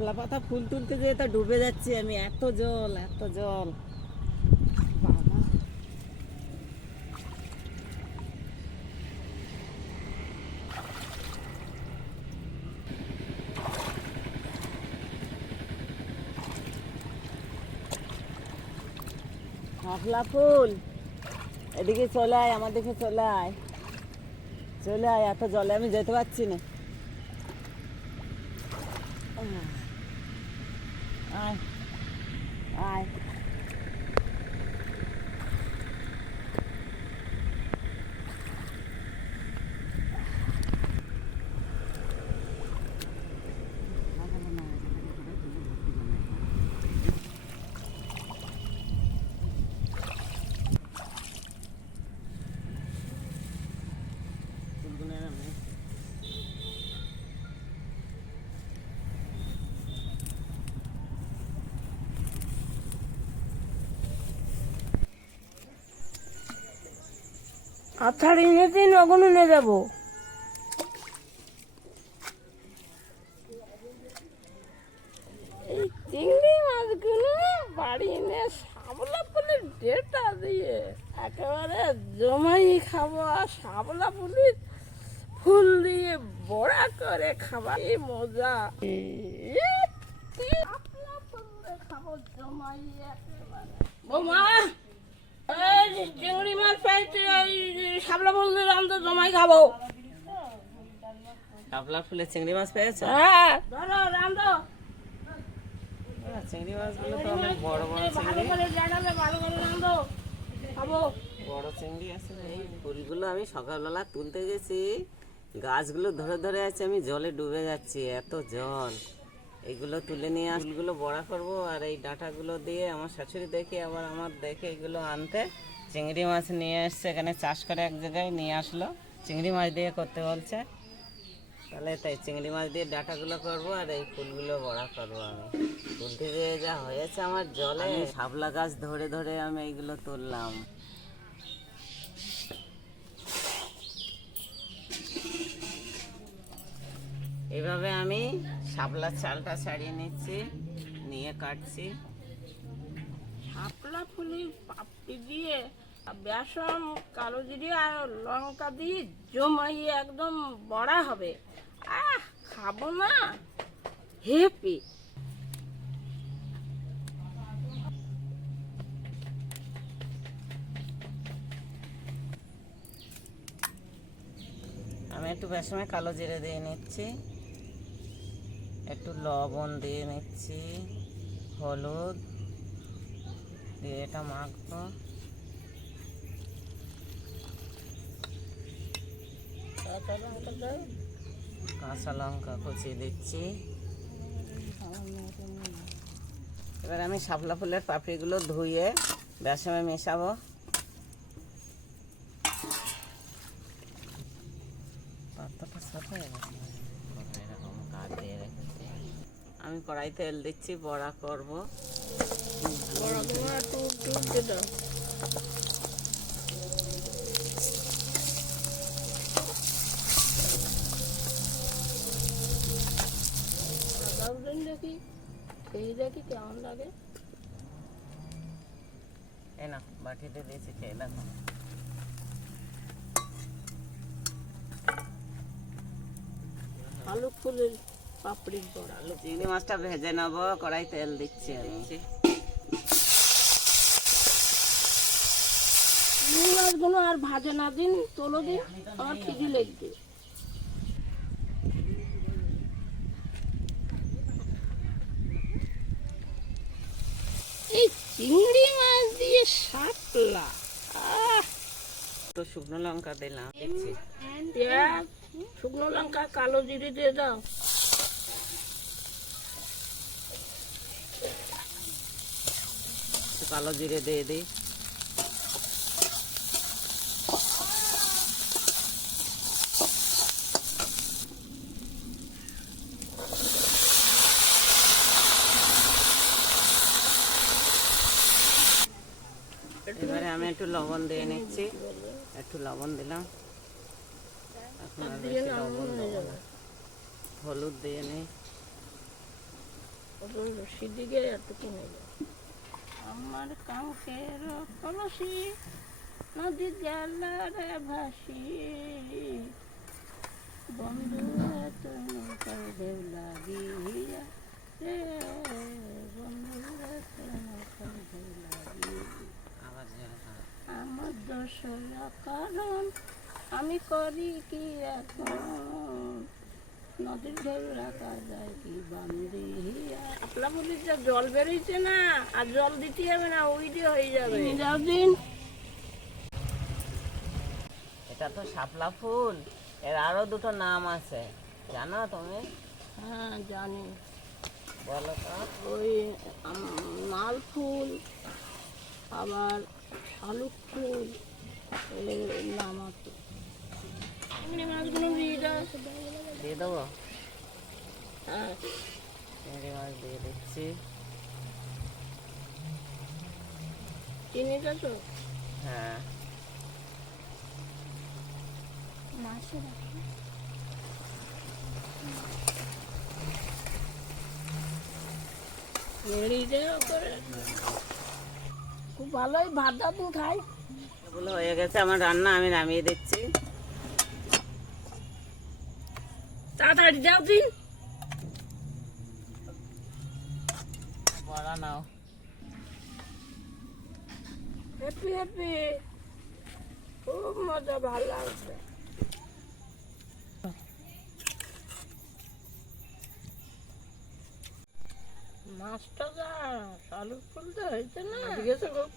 শাপলা পাতা ফুল তুলতে যেয়ে তা ডুবে যাচ্ছি আমি, এত জল এত জল। বাবা, শাপলা ফুল এদিকে চলে আয়, আমার দিকে চলে আয়, চলে আয়, এত জলে আমি যেতে পারছি না। আয় আয়, আচ্ছা নিয়ে দিন, ওগুলো নিয়ে যাবো। এই চিংড়ি মাছগুলো বাড়ি এনে শাপলা ফুলের ডেটা দিয়ে একেবারে জমাই খাবো, আর শাপলা ফুলের ফুল দিয়ে বড়া করে খাবা, এই মজা। শাপলা ফুল দিয়ে খাবো জমাই একেবারে। বৌমা, চিংড়ি মাছ পাইছি, শাপলা ফুল দিয়ে রান্ধো, জমাই খাবো। শাপলা ফুলের চিংড়ি মাছ পেয়েছো? হ্যাঁ, ধরো রান্ধো। চিংড়ি মাছগুলো তো অনেক বড় বড় ভালো চিংড়ি, করে জানালে ভালো করে রান্ধো, খাবো। বড় চিংড়ি আছে। এই ফুলগুলো আমি সকালবেলা তুলতে গেছি, গাছগুলো ধরে ধরে আছে, আমি জলে ডুবে যাচ্ছি, এত জল। এইগুলো তুলে নিয়ে ফুলগুলো বড়া করবো, আর এই ডাঁটাগুলো দিয়ে আমার শাশুড়ি দেখে আবার আমার দেখে এগুলো আনতে চিংড়ি মাছ নিয়ে এসছে, এখানে চাষ করে এক জায়গায় নিয়ে আসলো, চিংড়ি মাছ দিয়ে করতে বলছে। তাহলে তাই চিংড়ি মাছ দিয়ে ডাঁটাগুলো করবো, আর এই ফুলগুলো বড়া করবো। আমি তুলতে গিয়ে যা হয়েছে আমার জলে, শাপলা গাছ ধরে ধরে আমি এইগুলো তুললাম। এইভাবে আমি শাপলার চালটা ছাড়িয়ে নিচ্ছি, নিয়ে কাটছি। শাপলা ফুলের পাপড়ি দিয়ে বেসন, কালো জিরে আর লঙ্কা দিয়ে জমাইয়ে একদম বড়া হবে। আহ, খাবো না, হেপি। আমি একটু বেসনে কালো জিরে দিয়ে নিচ্ছি, একটু লবণ দিয়ে নিচ্ছি, হলুদ দিয়ে এটা মাখবো। কাঁচা লঙ্কা কুচিয়ে দিচ্ছি। এবার আমি শাপলা ফুলের পাপড়িগুলো ধুয়ে বেসনে মেশাবো। আমি কড়াই তেল দিচ্ছি, বড়া করবো। দেখি, খেয়ে দেখি কেমন লাগে। এই না বাটিতে দিয়েছি, খেয়ে দেখো। আলু ফুলের পাপড়ির বড়া। চিংড়ি মাছটা ভেজে নেবো, কড়াই তেল দিচ্ছি আমি। চিংড়ি মাছগুলো আর ভাজে না দিন, তোলো দিন, আমার খিদে লাগবে। এই চিংড়ি মাছ দিয়ে শাপলা, তো শুকনো লঙ্কা দিলাম, দেখছি। পেঁয়াজ, শুকনো লঙ্কা, কালো জিরে দিয়ে দাও। কালো জিরে দিয়ে দিই। এবারে আমি একটু লবণ দিয়ে নিচ্ছি, একটু লবণ দিলাম, এখন আর বেশি লবণ দেবো না। হলুদ দিয়ে নিই, সিদিকে এতটুকু নেব। আমার কাঙ্কের কলসি নদীর জলারে ভাসি, বন্ধু এত নৌকার ঢেউ লাগিয়া রে, বন্ধু এত নৌকার ঢেউ লাগিয়া। আবার জল খাওয়া। আমার দোষরা কারণ আমি করি কি এখন, নদীর ঢেউ রাখা যায় কি বান্ধিয়া। শাপলা ফুলের যা জল বেরিয়েছে না, আর জল দিতে হবে না, ওই দিয়ে হয়ে যাবে। যাও দিন। এটা তো শাপলা ফুল, এর আরো দুটো নাম আছে, জানো তুমি? হ্যাঁ জানি, বলো তো। ওই মাল ফুল, আবার শালুক ফুল, এর নাম আছে। চিংড়ি মাছগুলো দিয়ে দাও। দিয়ে দেবো? হ্যাঁ চিংড়ি মাছ দিয়ে দিচ্ছি। চিনিটা তো হ্যাঁ, নেড়ি দেওয়া করে খুব ভালোই ভাত দাদু খাই। এগুলো হয়ে গেছে আমার রান্না, আমি নামিয়ে দিচ্ছি। তাড়াতাড়ি যাও দিন। বড়া নাও। হ্যাপি হ্যাপি, খুব মজা, ভালো লাগছে। মাছটা যা শালুক ফুলতে হয়েছে না, দেখেছো খুব